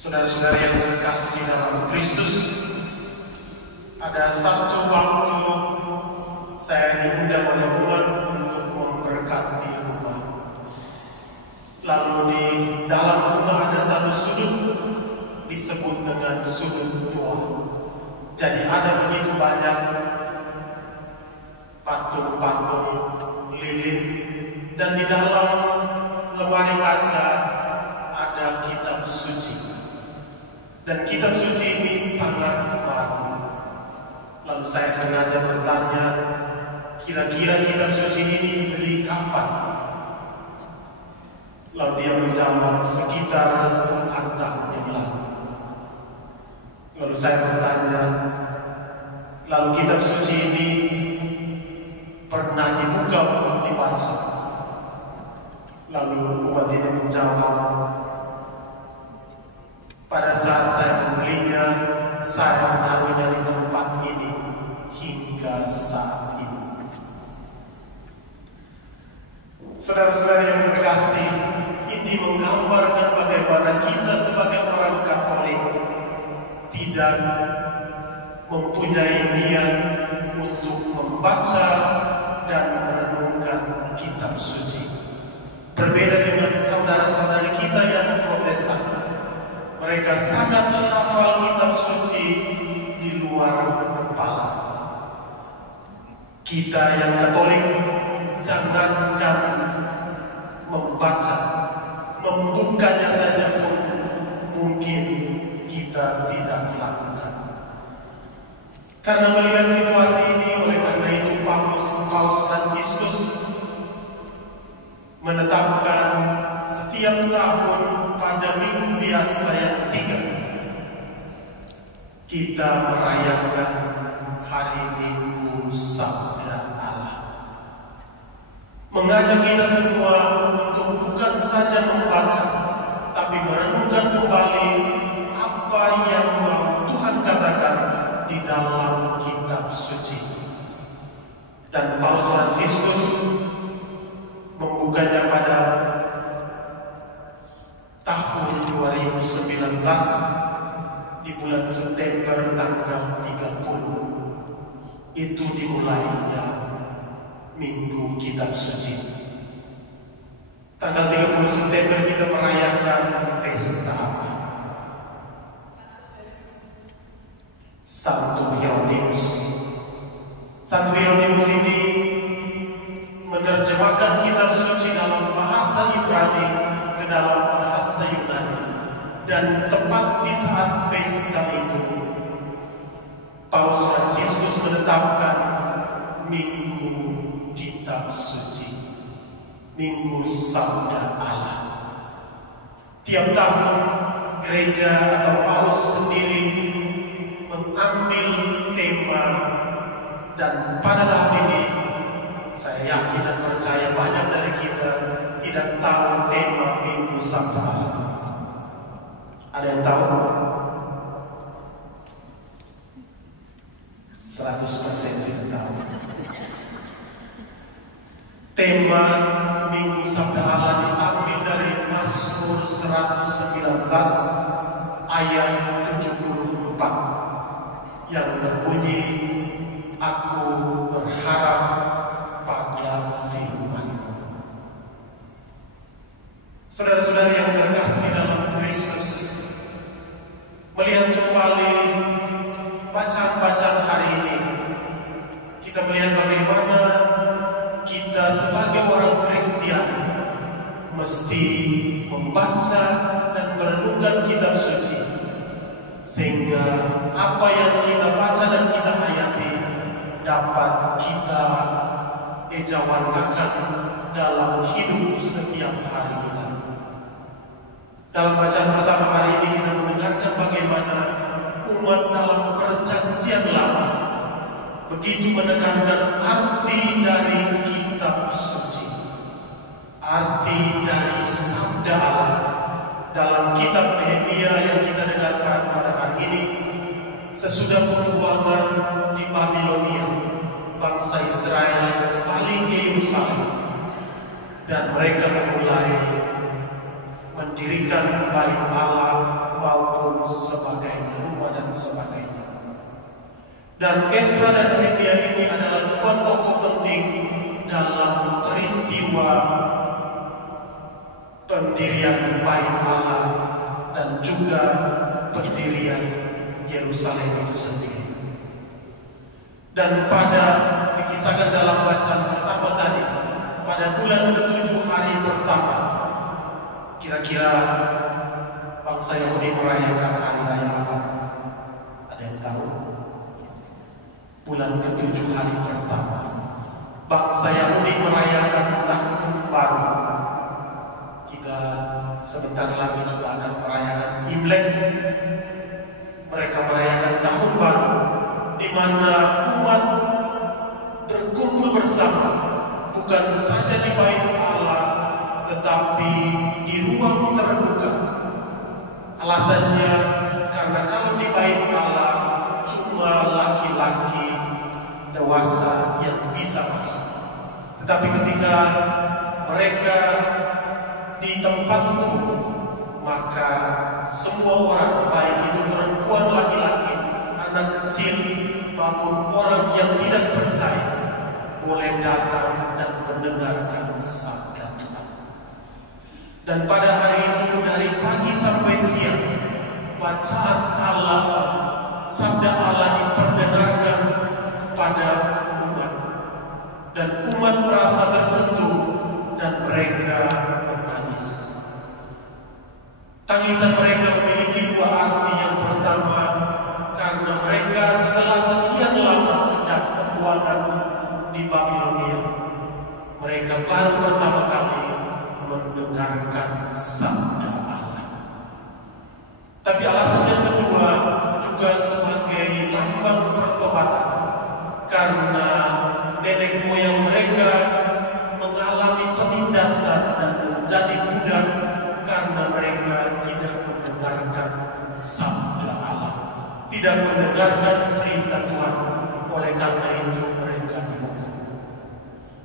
Saudara-saudara yang terkasih dalam Kristus, ada satu waktu saya diundang oleh Tuhan untuk memberkati rumah. Lalu di dalam rumah ada satu sudut disebut dengan sudut doa. Jadi ada begitu banyak patung-patung lilin, dan di dalam lemari kaca ada kitab suci. Dan kitab suci ini sangat baru. Lalu saya sengaja bertanya, kira-kira kitab suci ini dibeli kapan? Lalu dia menjawab, sekitar puluhan tahun yang lalu. Lalu saya bertanya, lalu kitab suci ini pernah dibuka untuk dibaca? Lalu umat ini menjawab, pada saat saya membelinya, saya menaruhnya di tempat ini hingga saat ini. Saudara-saudara yang terkasih, ini menggambarkan bagaimana kita sebagai orang Katolik tidak mempunyai niat untuk membaca dan merenungkan kitab suci. Berbeda dengan saudara-saudari kita yang Protestan. Mereka sangat menghafal kitab suci di luar kepala. Kita yang Katolik jangankan membaca, membukanya saja pun mungkin kita tidak melakukan. Karena melihat situasi ini, oleh karena itu Paus Fransiskus menetapkan setiap tahun pada minggu biasa yang ketiga kita merayakan hari Minggu Sabda Allah, mengajak kita semua untuk bukan saja membaca, tapi merenungkan kembali apa yang mau Tuhan katakan di dalam kitab suci. Dan Paus Fransiskus membukanya pada tahun 2019 di bulan September tanggal 30. Itu dimulainya Minggu Kitab Suci. Tanggal 30 September kita merayakan pesta Santo Hieronymus. Santo Hieronymus ini menerjemahkan kitab suci dalam bahasa Ibrani ke dalam bahasa Yunani, dan tepat di saat pesta itu Paus Fransiskus menetapkan Minggu Kitab Suci, Minggu Sabda Allah. Tiap tahun gereja atau paus sendiri mengambil tema, dan pada tahun ini saya yakin dan percaya banyak dari kita tidak tahu tema Minggu Sabda Allah. Ada yang tahu? 100% tidak tahu. Tema Minggu Sabda Allah diambil dari Mazmur 119 ayat 74 yang berbunyi, aku berharap pada firman-Mu. Saudara-saudara yang terkasih dalam Kristus, melihat kembali bacaan-bacaan hari ini, kita melihat bagaimana kita sebagai orang Kristen mesti membaca dan merenungkan kitab suci, sehingga apa yang kita baca dan kita hayati dapat kita ejawantakan dalam hidup setiap hari kita. Dalam bacaan pertama hari ini kita mendengarkan bagaimana umat dalam Perjanjian Lama begitu menekankan arti dari kitab suci, arti dari Sabda Allah. Dalam kitab Nehemia yang kita dengarkan pada hari ini, sesudah pembuangan di Babilonia, bangsa Israel kembali ke Yerusalem dan mereka memulai mendirikan bait Allah maupun sebagainya, rumah dan sebagainya. Dan Ezra dan Nehemia ini adalah dua tokoh penting dalam peristiwa pendirian Bait Allah dan juga pendirian Yerusalem itu sendiri. Dan pada dikisahkan dalam bacaan pertama tadi, pada bulan ke-7 hari pertama, kira-kira bangsa Yahudi merayakan hari raya apa? Ada yang tahu? Bulan ke-7 hari pertama, bangsa Yahudi merayakan tahun baru. Kita sebentar lagi juga akan merayakan Imlek. Mereka merayakan tahun baru, di mana umat berkumpul bersama, bukan saja di Bait Allah, tetapi di ruang terbuka. Alasannya karena kalau di Bait Allah cuma laki-laki dewasa yang bisa masuk. Tetapi ketika mereka di tempat umum, maka semua orang, baik itu perempuan, laki-laki, anak kecil, maupun orang yang tidak percaya, boleh datang dan mendengarkan sabda Tuhan. Dan pada hari itu dari pagi sampai siang, bacaan Allah, sabda Allah diperdengarkan kepada umat, dan umat merasa tersentuh dan mereka menangis. Tangisan mereka memiliki dua arti. Yang pertama, karena mereka setelah sekian lama sejak pembuangan di Babilonia, mereka baru pertama kali mendengarkan sabda Allah. Tapi alasan yang kedua juga sebagai lambang pertobatan, karena nenek moyang mereka mengalami penindasan dan menjadi budak karena mereka tidak mendengarkan sabda Allah, tidak mendengarkan perintah Tuhan. Oleh karena itu mereka dihukum.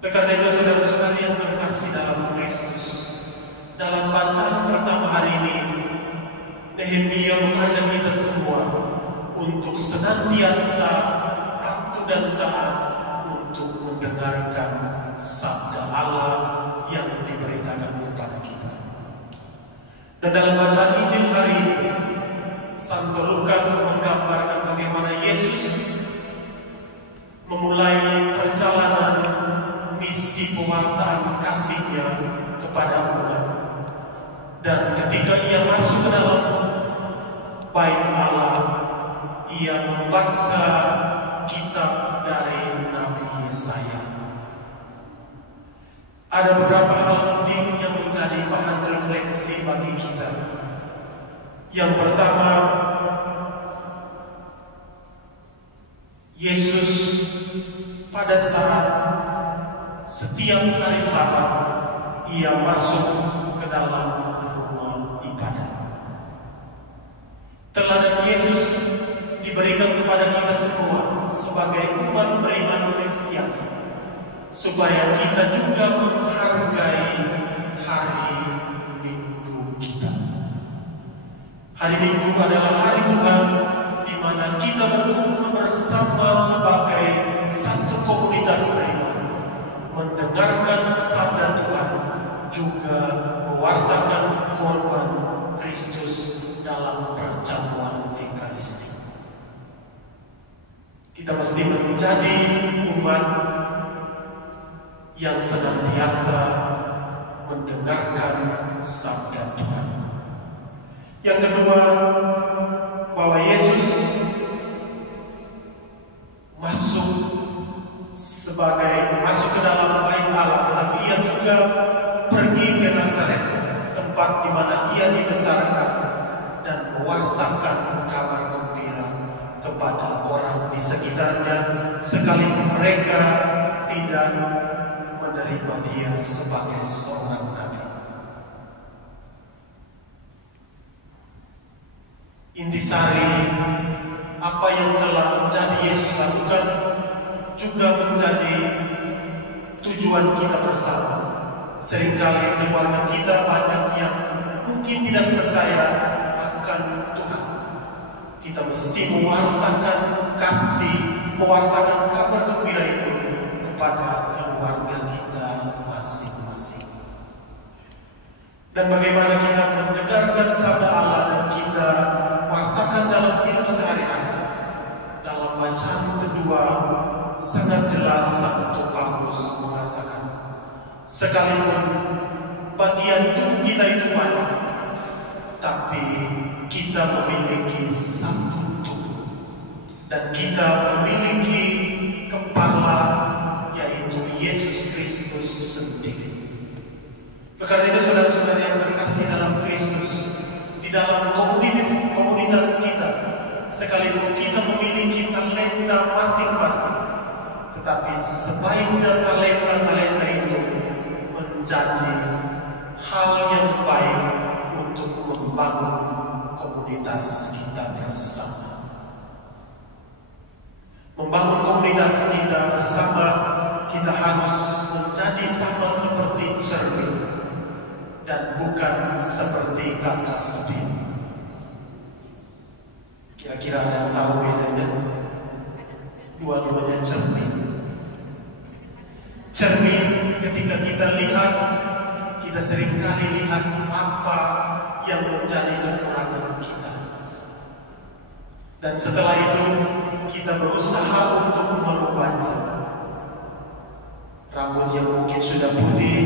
Oleh karena itu saudara-saudara yang terkasih dalam Kristus, dalam bacaan pertama hari ini, Nehemia mengajak kita semua untuk senantiasa patuh dan taat untuk mendengarkan sabda Allah yang diberitakan kepada kita. Dan dalam bacaan Injil hari ini, Santo Lukas menggambarkan bagaimana Yesus memulai perjalanan misi pewartaan kasih-Nya kepada umat. Dan ketika Ia masuk ke dalam Bait Allah, Ia membaca kitab dari Nabi Yesaya. Ada beberapa hal penting yang menjadi bahan refleksi bagi kita. Yang pertama, Yesus pada saat setiap hari Sabat Ia masuk ke dalam rumah ibadah. Teladan Yesus diberikan kepada kita semua sebagai umat beriman Kristiani, supaya kita juga menghargai hari Minggu kita. Hari Minggu adalah hari Tuhan, di mana kita berkumpul bersama sebagai satu komunitas beriman, mendengarkan sabda Tuhan, juga mewartakan korban Kristus dalam perjamuan Ekaristi. Kita mesti menjadi umat yang senantiasa mendengarkan sabda Tuhan. Yang kedua, bahwa Yesus masuk ke dalam Bait Allah, tetapi Ia juga pergi ke Nazaret, tempat di mana Ia dibesarkan, dan mewartakan kabar gembira kepada orang di sekitarnya, sekalipun mereka tidak menerima Dia sebagai seorang nabi. Intisari apa yang telah menjadi Yesus lakukan juga menjadi tujuan kita bersama. Seringkali keluarga kita banyak yang mungkin tidak percaya akan kita mesti mewartakan kasih, mewartakan kabar gembira itu kepada keluarga kita masing-masing. Dan bagaimana kita mendengarkan sabda Allah dan kita wartakan dalam hidup sehari-hari. Dalam bacaan kedua sangat jelas Santo Paulus mengatakan, sekalipun bagian tubuh kita itu banyak, tapi kita memiliki satu tubuh dan kita memiliki kepala, yaitu Yesus Kristus sendiri. Karena itu saudara-saudara yang terkasih dalam Kristus, di dalam komunitas kita, sekalipun kita memiliki talenta masing-masing, tetapi sebaiknya talenta-talenta itu menjadi hal yang baik untuk membangun komunitas kita bersama. Membangun komunitas kita bersama, kita harus menjadi sama seperti cermin dan bukan seperti kaca spion. Kira-kira ada yang tahu bedanya? Dua-duanya cermin. Cermin ketika kita lihat, kita seringkali lihat apa yang menjadi kekurangan kita. Dan setelah itu kita berusaha untuk merubahnya. Rambut yang mungkin sudah putih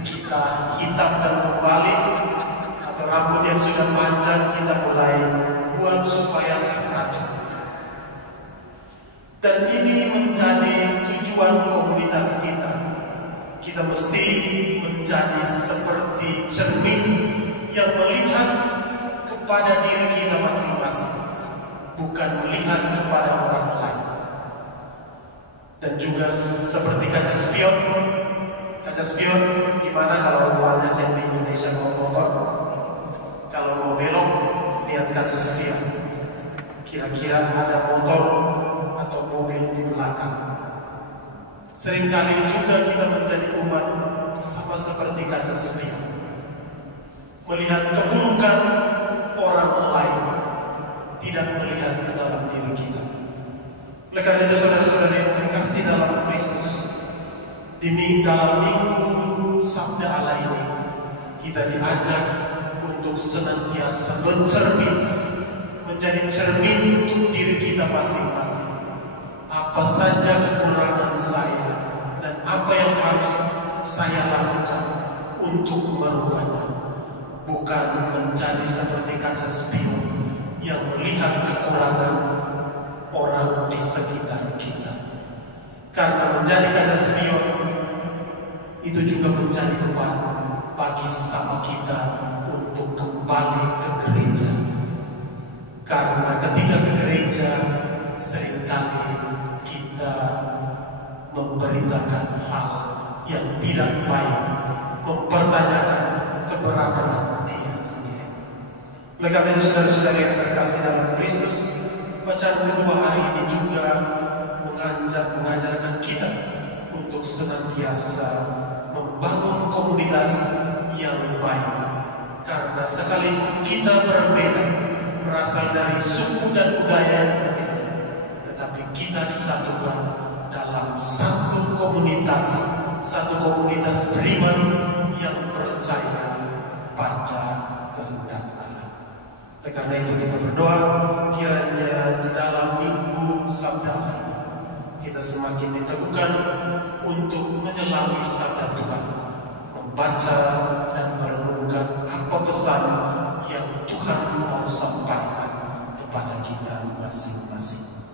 kita hitamkan kembali, atau rambut yang sudah panjang kita mulai buat supaya teratur. Dan ini menjadi tujuan komunitas kita. Kita mesti menjadi seperti cermin yang melihat kepada diri kita masing-masing, bukan melihat kepada orang lain. Dan juga seperti kaca spion. Kaca spion gimana kalau banyak yang di Indonesia mau motor? Kalau mau belok, lihat kaca spion. Kira-kira ada motor atau mobil di belakang. Seringkali juga kita menjadi umat sama seperti kaca spion, melihat keburukan orang lain, tidak melihat ke dalam diri kita. Oleh karena itu saudara-saudara yang terkasih dalam Kristus, dalam minggu sabda Allah ini, kita diajak untuk senantiasa mencermin, menjadi cermin untuk diri kita masing-masing. Apa saja kekurangan saya dan apa yang harus saya lakukan untuk merubahnya, bukan menjadi seperti kaca spion yang melihat kekurangan orang di sekitar kita. Karena menjadi kaca spion itu juga menjadi beban bagi sesama kita untuk kembali ke gereja. Karena ketika ke gereja, seringkali kita memberitakan hal yang tidak baik, mempertanyakan keberadaan dia sendiri. Oleh karena itu saudara-saudara yang terkasih dalam Kristus, bacaan kedua hari ini juga mengajarkan kita untuk senantiasa membangun komunitas yang baik. Karena sekalipun kita berbeda, berasal dari suku dan budaya yang berbeda, tetapi kita disatukan dalam satu komunitas beriman yang percaya pada kehendak Allah. Oleh karena itu kita berdoa, kiranya di dalam minggu sabda ini kita semakin diteguhkan untuk menyelami sabda Tuhan, membaca dan merenungkan apa pesan yang Tuhan mau sampaikan kepada kita masing-masing.